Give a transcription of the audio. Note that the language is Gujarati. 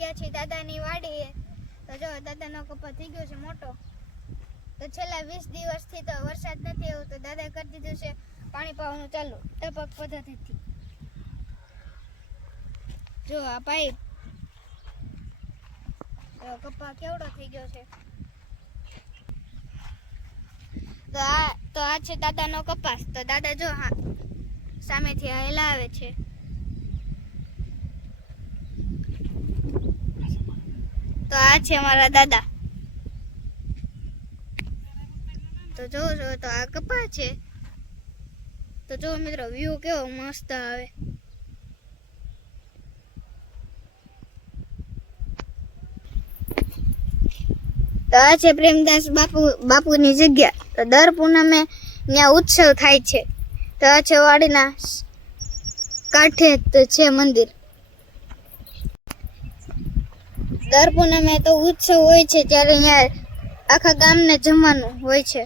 ગયા છીએ દાદાની વાડીએ. તો જો દાદાનો કપા થઈ ગયો છે મોટો. તો છેલ્લા 20 દિવસથી તો વરસાદ નથી આવ્યો, તો દાદા કરી દીધું છે પાણી પાવાનું ચાલુ ટપક પદ્ધતિથી. જો આ પાઇપ, કપા કેવડો થઈ ગયો છે. તો આ છે દાદાનો કપાસ. તો દાદા જો હા સામેથી હલાવે છે. તો આ છે અમારા દાદા. તો જો તો આ કપા છે. તો જો મિત્રો વ્યૂ કેવો મસ્ત આવે. તો આ છે પ્રેમદાસ બાપુની જગ્યા. તો દર પૂનમે ત્યાં ઉત્સવ થાય છે. તો આ છે વાડીના કાંઠે છે મંદિર. દર પૂનમે તો ઉત્સવ હોય છે, ત્યારે અહીંયા આખા ગામને જમવાનું હોય છે.